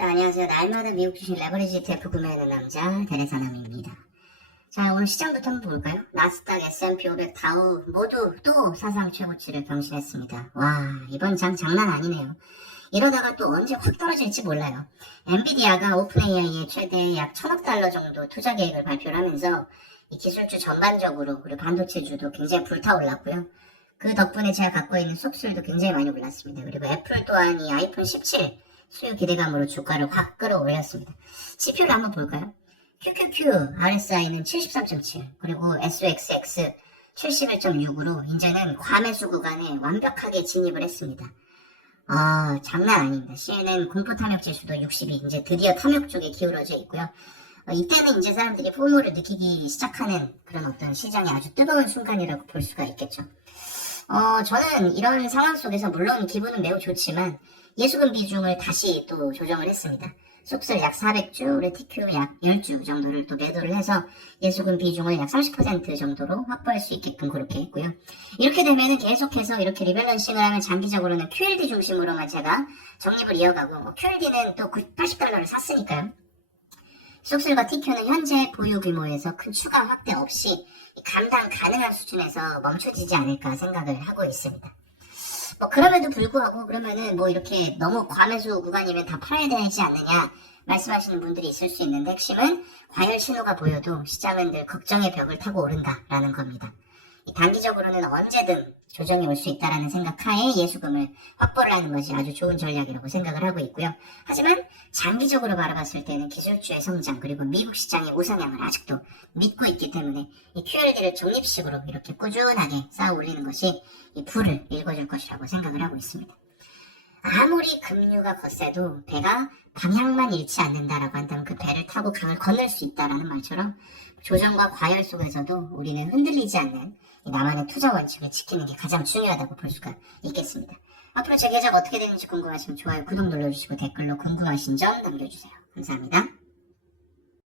자, 안녕하세요. 날마다 미국 주식 레버리지 ETF 구매하는 남자, 대레사남입니다. 자, 오늘 시장부터 한번 볼까요? 나스닥, S&P 500, 다우 모두 또 사상 최고치를 경신했습니다. 와, 이번 장 장난 아니네요. 이러다가 또 언제 확 떨어질지 몰라요. 엔비디아가 오픈 AI에 최대 약 천억 달러 정도 투자 계획을 발표를 하면서 이 기술주 전반적으로 그리고 반도체주도 굉장히 불타올랐고요. 그 덕분에 제가 갖고 있는 속수율도 굉장히 많이 올랐습니다. 그리고 애플 또한 이 아이폰 17 수요 기대감으로 주가를 확 끌어올렸습니다. CPU를 한번 볼까요? QQQ RSI는 73.7 그리고 SOXX 71.6으로 이제는 과매수 구간에 완벽하게 진입을 했습니다. 아 장난 아닙니다. CNN 공포 탐욕 지수도 60이 이제 드디어 탐욕 쪽에 기울어져 있고요. 어, 이때는 이제 사람들이 포모를 느끼기 시작하는 그런 어떤 시장의 아주 뜨거운 순간이라고 볼 수가 있겠죠. 어, 저는 이런 상황 속에서 물론 기분은 매우 좋지만 예수금 비중을 다시 또 조정을 했습니다. 속설 약 400주, 레티큐 약 10주 정도를 또 매도를 해서 예수금 비중을 약 30% 정도로 확보할 수 있게끔 그렇게 했고요. 이렇게 되면은 계속해서 이렇게 리밸런싱을 하면 장기적으로는 QLD 중심으로만 제가 정립을 이어가고 뭐 QLD는 또 80달러를 샀으니까요. 속술과 TQ는 현재 보유 규모에서 큰 추가 확대 없이 감당 가능한 수준에서 멈춰지지 않을까 생각을 하고 있습니다. 뭐 그럼에도 불구하고 그러면은 뭐 이렇게 너무 과매수 구간이면 다 팔아야 되지 않느냐 말씀하시는 분들이 있을 수 있는데 핵심은 과열 신호가 보여도 시장은 늘 걱정의 벽을 타고 오른다라는 겁니다. 이 단기적으로는 언제든 조정이 올 수 있다라는 생각 하에 예수금을 확보를 하는 것이 아주 좋은 전략이라고 생각을 하고 있고요. 하지만 장기적으로 바라봤을 때는 기술주의 성장 그리고 미국 시장의 우상향을 아직도 믿고 있기 때문에 이 QLD를 중립식으로 이렇게 꾸준하게 쌓아 올리는 것이 이 불을 읽어줄 것이라고 생각을 하고 있습니다. 아무리 급류가 거세도 배가 방향만 잃지 않는다라고 한다면 그 배를 타고 강을 건널 수 있다라는 말처럼 조정과 과열 속에서도 우리는 흔들리지 않는 이 나만의 투자 원칙을 지키는 게 가장 중요하다고 볼 수가 있겠습니다. 앞으로 제 계좌가 어떻게 되는지 궁금하시면 좋아요, 구독 눌러주시고 댓글로 궁금하신 점 남겨주세요. 감사합니다.